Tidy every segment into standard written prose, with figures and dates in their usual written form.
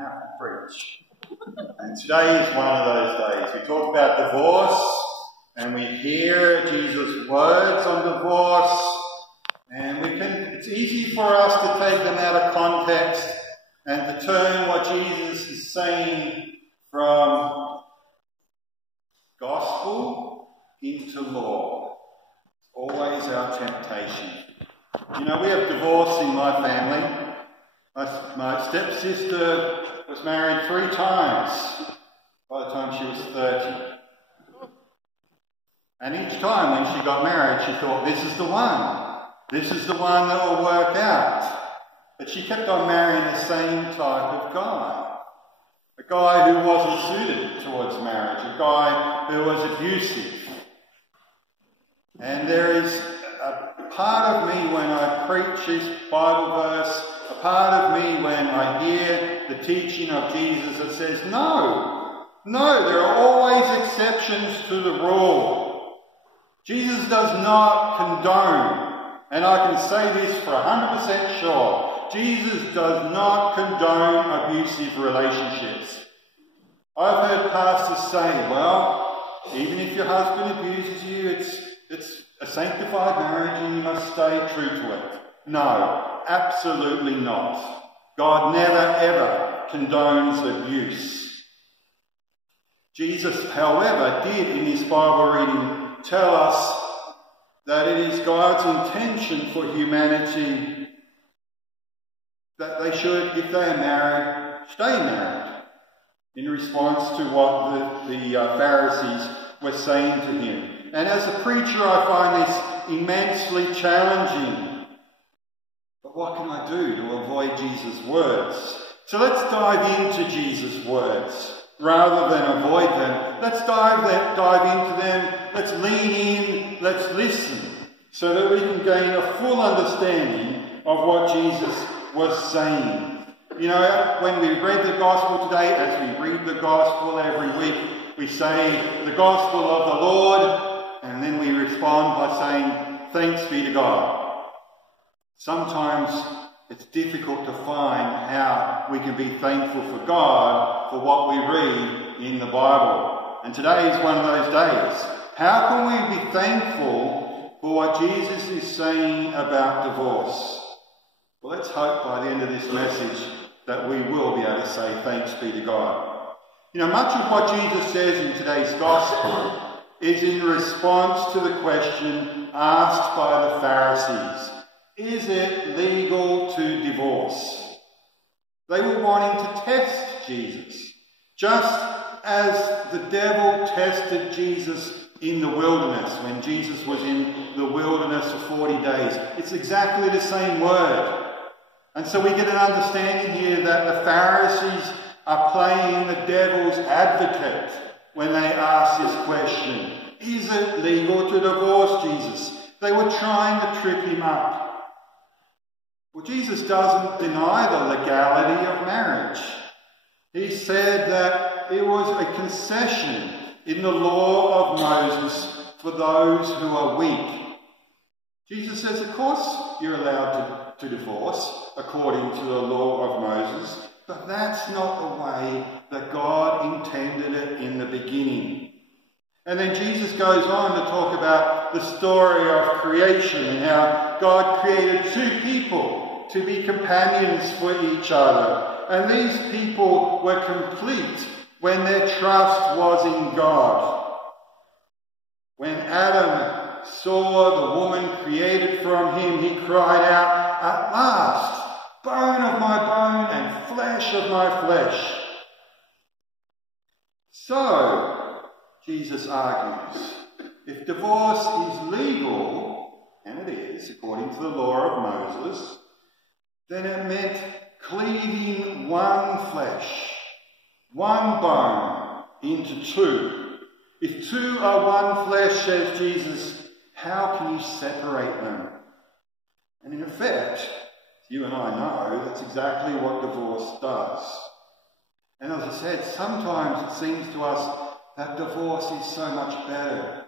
have to preach. And today is one of those days. We talk about divorce and we hear Jesus' words on divorce, and it's easy for us to take them out of context and to turn what Jesus is saying from gospel into law. It's always our temptation. You know, we have divorce in my family. My stepsister was married 3 times by the time she was 30. And each time when she got married, she thought, this is the one. This is the one that will work out. But she kept on marrying the same type of guy. A guy who wasn't suited towards marriage. A guy who was abusive. And there is a part of me when I preach this Bible verse, a part of me when I hear the teaching of Jesus that says, no, there are always exceptions to the rule. Jesus does not condone, and I can say this for 100% sure, Jesus does not condone abusive relationships. I've heard pastors say, well, even if your husband abuses you, it's a sanctified marriage and you must stay true to it. No, absolutely not. God never ever condones abuse. Jesus, however, did in his Bible reading tell us that it is God's intention for humanity that they should, if they are married, stay married, in response to what the Pharisees were saying to him. And as a preacher, I find this immensely challenging. But what can I do to avoid Jesus' words? So let's dive into Jesus' words rather than avoid them. Let's dive into them. Let's lean in. Let's listen so that we can gain a full understanding of what Jesus was saying. You know, when we read the gospel today, as we read the gospel every week, we say the gospel of the Lord, and then we respond by saying, thanks be to God. Sometimes it's difficult to find how we can be thankful for God for what we read in the Bible. And today is one of those days. How can we be thankful for what Jesus is saying about divorce? Well, let's hope by the end of this message that we will be able to say thanks be to God. You know, much of what Jesus says in today's gospel is in response to the question asked by the Pharisees. Is it legal to divorce? They were wanting to test Jesus, just as the devil tested Jesus in the wilderness, when Jesus was in the wilderness for 40 days. It's exactly the same word. And so we get an understanding here that the Pharisees are playing the devil's advocate when they ask this question. Is it legal to divorce, Jesus? They were trying to trip him up. Well, Jesus doesn't deny the legality of marriage. He said that it was a concession in the law of Moses for those who are weak. Jesus says, of course, you're allowed to divorce according to the law of Moses, but that's not the way that God intended it in the beginning. And then Jesus goes on to talk about the story of creation and how God created 2 people to be companions for each other. And these people were complete when their trust was in God. When Adam saw the woman created from him, he cried out, at last, bone of my bone and flesh of my flesh. So, Jesus argues, if divorce is legal, and it is, according to the law of Moses, then it meant cleaving one flesh, one bone, into 2. If 2 are one flesh, says Jesus, how can you separate them? And in effect, you and I know that's exactly what divorce does. And as I said, sometimes it seems to us that divorce is so much better.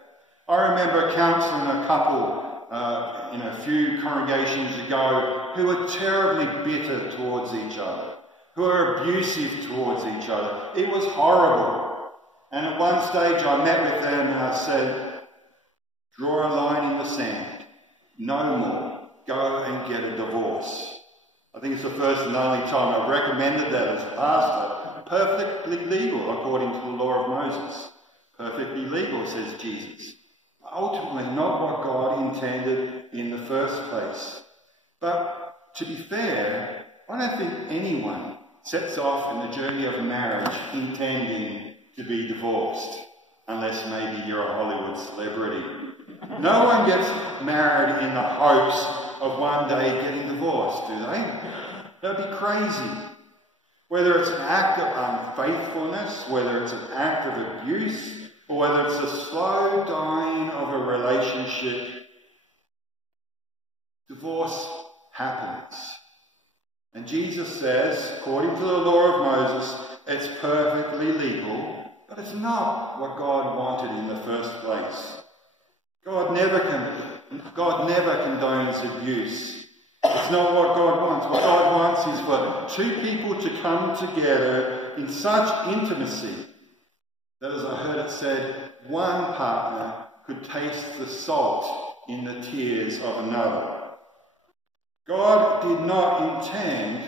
I remember counselling a couple in a few congregations ago who were terribly bitter towards each other. who are abusive towards each other. It was horrible. And at one stage I met with them and I said, draw a line in the sand. No more. Go and get a divorce. I think it's the first and only time I've recommended that as a pastor. Perfectly legal according to the law of Moses. Perfectly legal, says Jesus. Ultimately not what God intended in the first place. But to be fair, I don't think anyone sets off in the journey of marriage intending to be divorced, unless maybe you're a Hollywood celebrity. No one gets married in the hopes of one day getting divorced, do they? That'd be crazy. Whether it's an act of unfaithfulness, whether it's an act of abuse, or whether it's a slow dying of a relationship, divorce happens. And Jesus says, according to the law of Moses, it's perfectly legal, but it's not what God wanted in the first place. God never condones abuse. It's not what God wants. What God wants is for two people to come together in such intimacy that, as I heard it said, one partner could taste the salt in the tears of another. God did not intend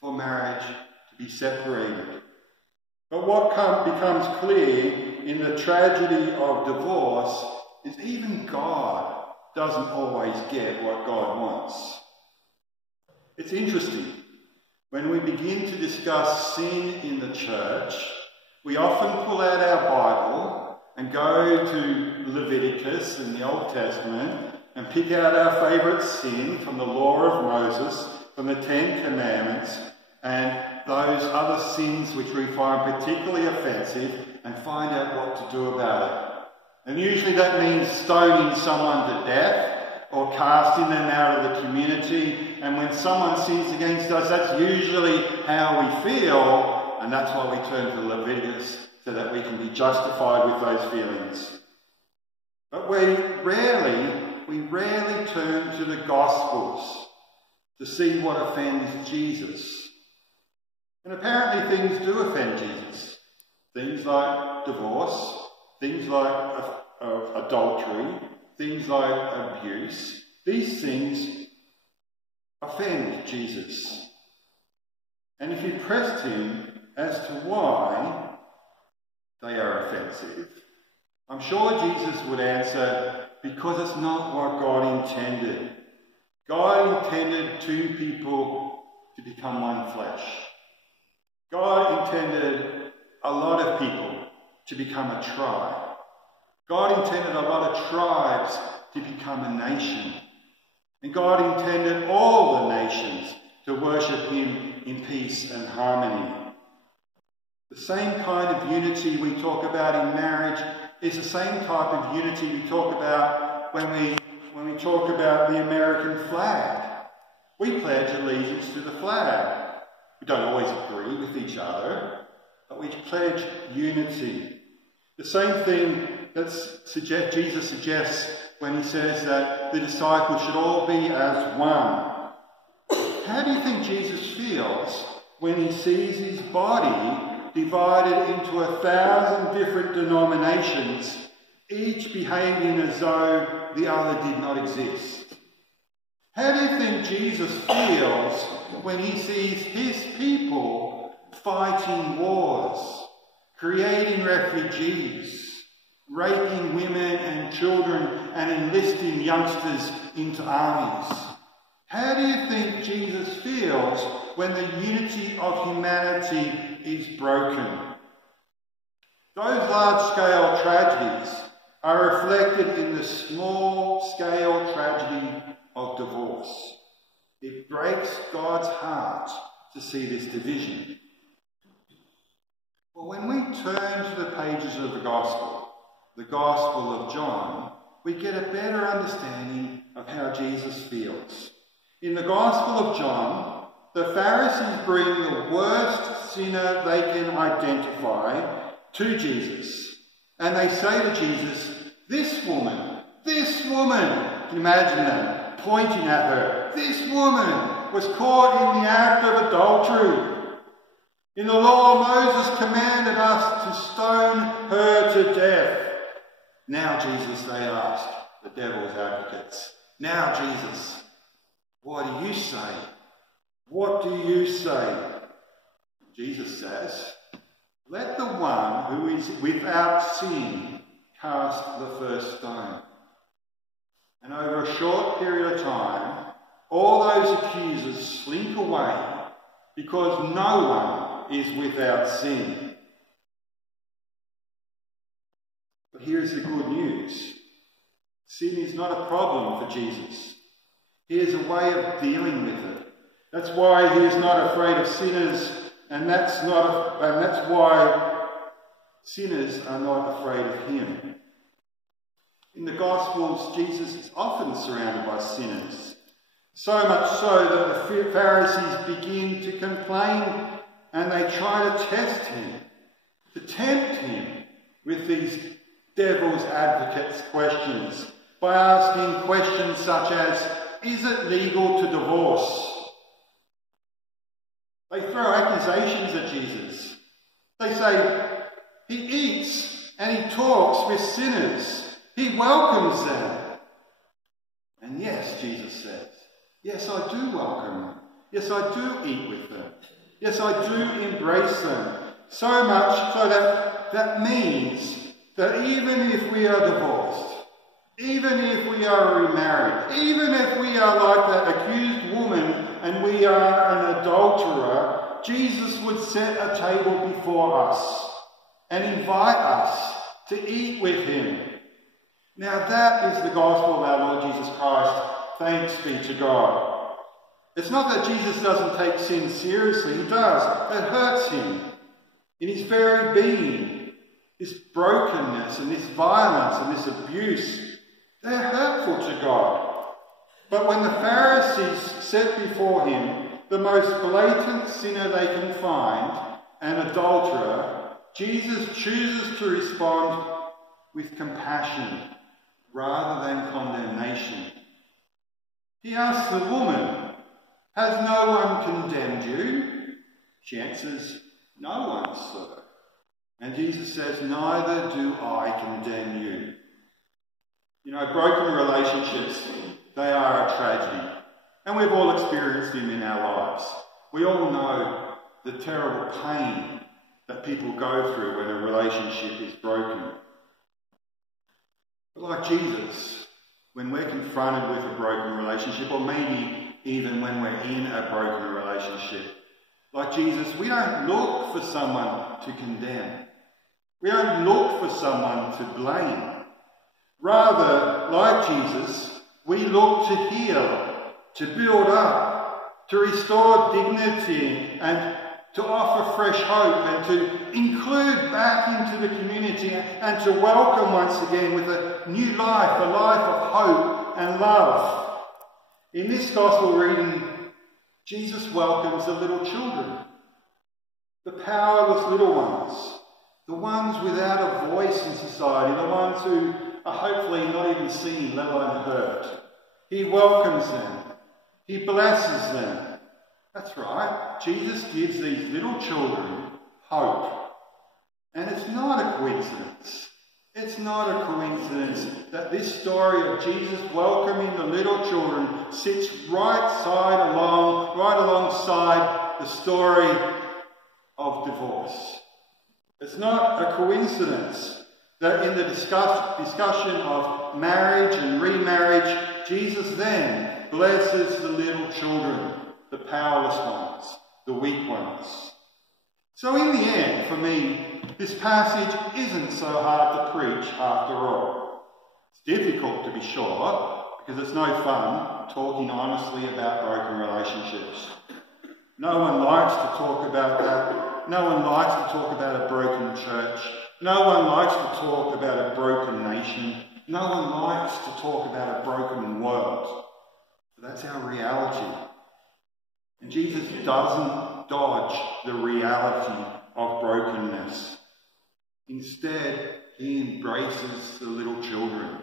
for marriage to be separated. But what becomes clear in the tragedy of divorce is even God doesn't always get what God wants. It's interesting. When we begin to discuss sin in the church, we often pull out our Bible and go to Leviticus in the Old Testament and pick out our favourite sin from the law of Moses, from the Ten Commandments, and those other sins which we find particularly offensive, and find out what to do about it. And usually that means stoning someone to death or casting them out of the community. And when someone sins against us, that's usually how we feel, and that's why we turn to Leviticus, so that we can be justified with those feelings. But we rarely turn to the Gospels to see what offends Jesus. And apparently things do offend Jesus. Things like divorce, things like adultery, things like abuse. These things offend Jesus. And if you pressed him as to why they are offensive, I'm sure Jesus would answer, because it's not what God intended. God intended two people to become one flesh. God intended a lot of people to become a tribe. God intended a lot of tribes to become a nation. And God intended all the nations to worship him in peace and harmony. The same kind of unity we talk about in marriage is the same type of unity we talk about when we talk about the American flag. We pledge allegiance to the flag. We don't always agree with each other, but we pledge unity. The same thing that Jesus suggests when he says that the disciples should all be as one. How do you think Jesus feels when he sees his body divided into 1,000 different denominations, each behaving as though the other did not exist? How do you think Jesus feels when he sees his people fighting wars, creating refugees, raping women and children, and enlisting youngsters into armies? How do you think Jesus feels when the unity of humanity is broken? Those large-scale tragedies are reflected in the small-scale tragedy of divorce. It breaks God's heart to see this division. Well, when we turn to the pages of the Gospel of John, we get a better understanding of how Jesus feels. In the Gospel of John, the Pharisees bring the worst sinner they can identify to Jesus. And they say to Jesus, this woman, can you imagine them pointing at her, this woman was caught in the act of adultery. In the law, Moses commanded us to stone her to death. Now, Jesus, they asked, the devil's advocates. Now, Jesus, what do you say? What do you say? Jesus says, let the one who is without sin cast the first stone. And over a short period of time, all those accusers slink away because no one is without sin. But here's the good news. Sin is not a problem for Jesus. He has a way of dealing with it. That's why he is not afraid of sinners, and that's why sinners are not afraid of him. In the Gospels, Jesus is often surrounded by sinners, so much so that the Pharisees begin to complain and they try to test him, to tempt him with these devil's advocates questions by asking questions such as, is it legal to divorce? They throw accusations at Jesus. They say, he eats and he talks with sinners. He welcomes them. And yes, Jesus says, yes, I do welcome them. Yes, I do eat with them. Yes, I do embrace them. So much so that means that even if we are divorced, even if we are remarried, even if we are like that accused woman and we are an adulterer, Jesus would set a table before us and invite us to eat with him. Now that is the gospel of our Lord Jesus Christ. Thanks be to God. It's not that Jesus doesn't take sin seriously. He does. It hurts him in his very being. This brokenness and this violence and this abuse, they're hurtful to God. But when the Pharisees set before him the most blatant sinner they can find, an adulterer, Jesus chooses to respond with compassion rather than condemnation. He asks the woman, has no one condemned you? She answers, no one, sir. And Jesus says, neither do I condemn you. You know, broken relationships, they are a tragedy. And we've all experienced them in our lives. We all know the terrible pain that people go through when a relationship is broken. But like Jesus, when we're confronted with a broken relationship, or maybe even when we're in a broken relationship, like Jesus, we don't look for someone to condemn. We don't look for someone to blame. Rather, like Jesus, we look to heal, to build up, to restore dignity and to offer fresh hope and to include back into the community and to welcome once again with a new life, a life of hope and love. In this gospel reading, Jesus welcomes the little children, the powerless little ones, the ones without a voice in society, the ones who are hopefully not even seen, let alone heard. He welcomes them. He blesses them. That's right. Jesus gives these little children hope. And it's not a coincidence. It's not a coincidence that this story of Jesus welcoming the little children sits right alongside the story of divorce. It's not a coincidence that in the discussion of marriage and remarriage, Jesus then blesses the little children, the powerless ones, the weak ones. So in the end, for me, this passage isn't so hard to preach after all. It's difficult to be sure, because it's no fun talking honestly about broken relationships. No one likes to talk about that. No one likes to talk about a broken church. No one likes to talk about a broken nation. No one likes to talk about a broken world. But that's our reality. And Jesus doesn't dodge the reality of brokenness. Instead, he embraces the little children.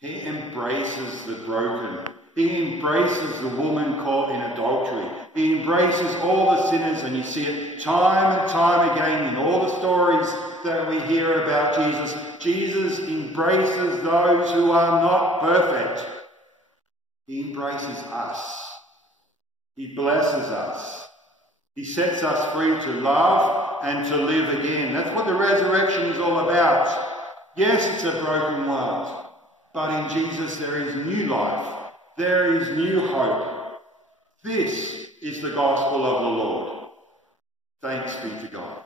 He embraces the broken. He embraces the woman caught in adultery, He embraces all the sinners, and you see it time and time again in all the stories that we hear about Jesus. Jesus embraces those who are not perfect. He embraces us. He blesses us. He sets us free to love and to live again. That's what the resurrection is all about. Yes, it's a broken world, but in Jesus there is new life. There is new hope. This is the gospel of the Lord. Thanks be to God.